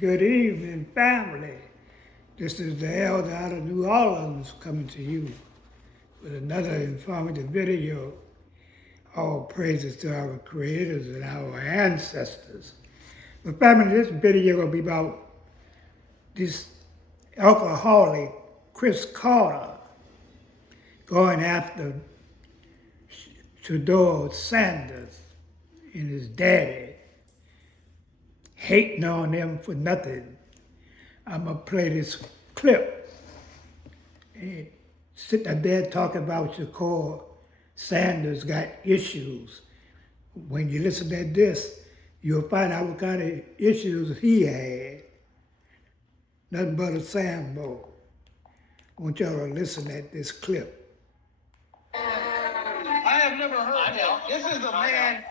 Good evening, family. This is the elder out of New Orleans coming to you with another informative video. All praises to our creators and our ancestors. But family, this video will be about this alcoholic Chris Carter going after Shedeur Sanders and his daddy, hating on them for nothing. I'm going to play this clip. And sitting up there talking about Shedeur Sanders got issues. When you listen to this, you'll find out what kind of issues he had. Nothing but a sambo. I want y'all to listen at this clip. I have never heard that. This is a man.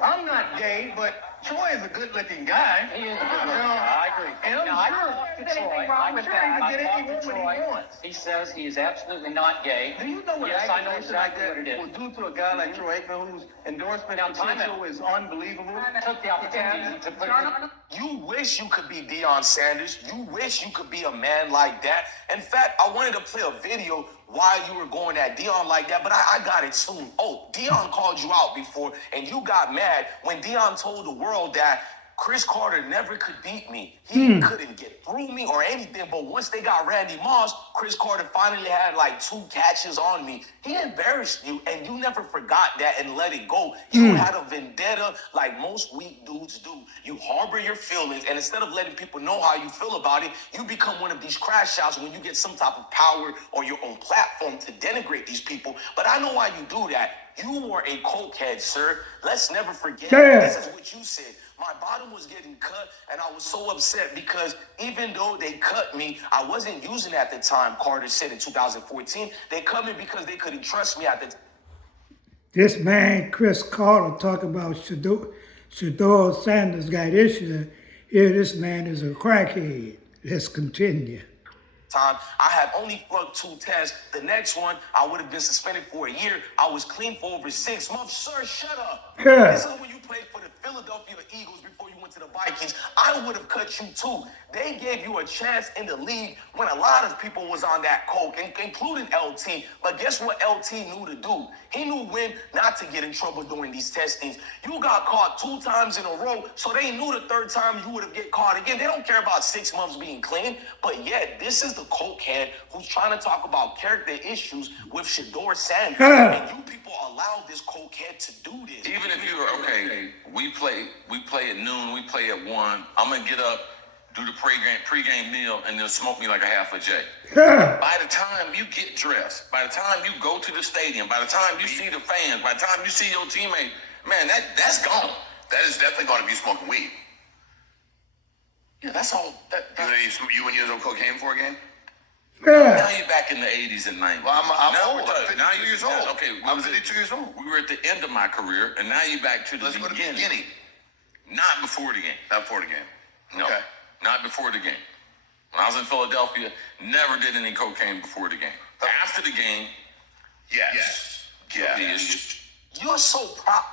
I'm not gay, but Troy is a good-looking guy. He is a good-looking guy. I agree. And I'm sure he can get any woman he wants. He says he is absolutely not gay. Do you know what yes, I know accusation like exactly that what it is. will do to a guy like Troy Aikman, whose endorsement potential is unbelievable? I took the opportunity to put it. You wish you could be Deion Sanders. You wish you could be a man like that. In fact, I wanted to play a video while you were going at Deion like that, but I got it soon. Oh, Deion called you out before, and you got mad when Deion told the world that Chris Carter never could beat me. He couldn't get through me or anything, but once they got Randy Moss, Chris Carter finally had like 2 catches on me. He embarrassed you, and you never forgot that and let it go. You had a vendetta like most weak dudes do. You harbor your feelings, and instead of letting people know how you feel about it, you become one of these crash outs when you get some type of power or your own platform to denigrate these people. But I know why you do that. You were a cokehead, sir. Let's never forget. This is what you said. My bottom was getting cut, and I was so upset because even though they cut me, I wasn't using it at the time, Carter said in 2014. They cut me because they couldn't trust me at the time. This man, Chris Carter, talking about Shedeur Sanders got issues. Here, this man is a crackhead. Let's continue. Time. I had only flunked 2 tests. The next one, I would have been suspended for a year. I was clean for over 6 months. Sir, shut up. This is when you played for the Philadelphia Eagles before you went to the Vikings. I would have cut you too. They gave you a chance in the league when a lot of people was on that coke, including LT. But guess what LT knew to do? He knew when not to get in trouble during these testings. You got caught 2 times in a row, so they knew the 3rd time you would have get caught again. They don't care about 6 months being clean, but yet this is the cokehead who's trying to talk about character issues with Shedeur Sanders. And you people allowed this cokehead to do this. Even if you were, okay, we play at noon, we play at 1. I'm going to get up, do the pregame meal, and then smoke me like a half a J. By the time you get dressed, by the time you go to the stadium, by the time you see the fans, by the time you see your teammate, man, that's gone. That is definitely going to be smoking weed. Yeah, that's all. You when you was on cocaine before a game? Now you're back in the 80s and 90s. Well, I'm old. Now, I'm 52 years old. Okay, I'm 52 years old. We were at the end of my career, and now you're back to the Let's go to the beginning. beginning. Not before the game. Not before the game. No, Okay. not before the game. When I was in Philadelphia, never did any cocaine before the game. After the game, Yes. You're so proud.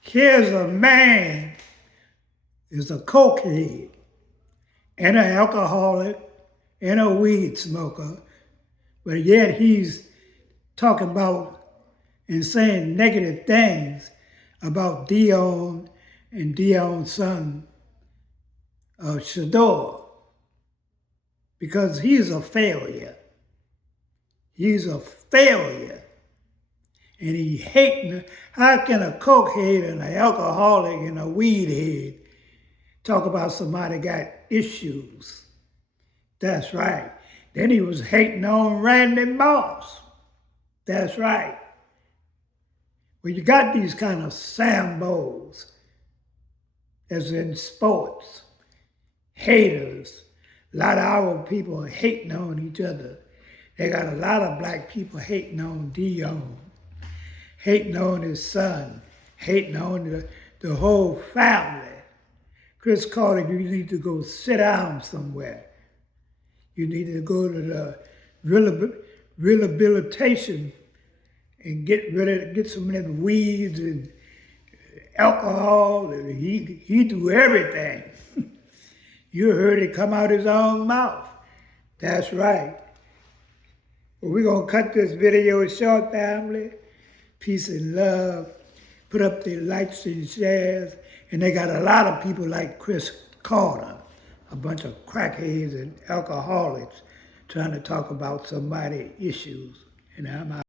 Here's a man is a cokehead and an alcoholic and a weed smoker, but yet he's talking about and saying negative things about Deion and Deion's son, Shedeur, because he's a failure. He's a failure. And he hating. How can a cokehead and an alcoholic and a weed head talk about somebody got issues? That's right. Then he was hating on Randy Moss. That's right. Well, you got these kind of sambos, as in sports, haters. A lot of our people are hating on each other. They got a lot of black people hating on Deion, hating on his son, hating on the whole family. Chris Carter, you need to go sit down somewhere. You need to go to the rehabilitation and get some of them weeds and alcohol. And he do everything. You heard it come out his own mouth. That's right. Well, we're going to cut this video short, family. Peace and love. Put up the likes and shares. And they got a lot of people like Chris Carter, a bunch of crackheads and alcoholics trying to talk about somebody's issues. And I'm out.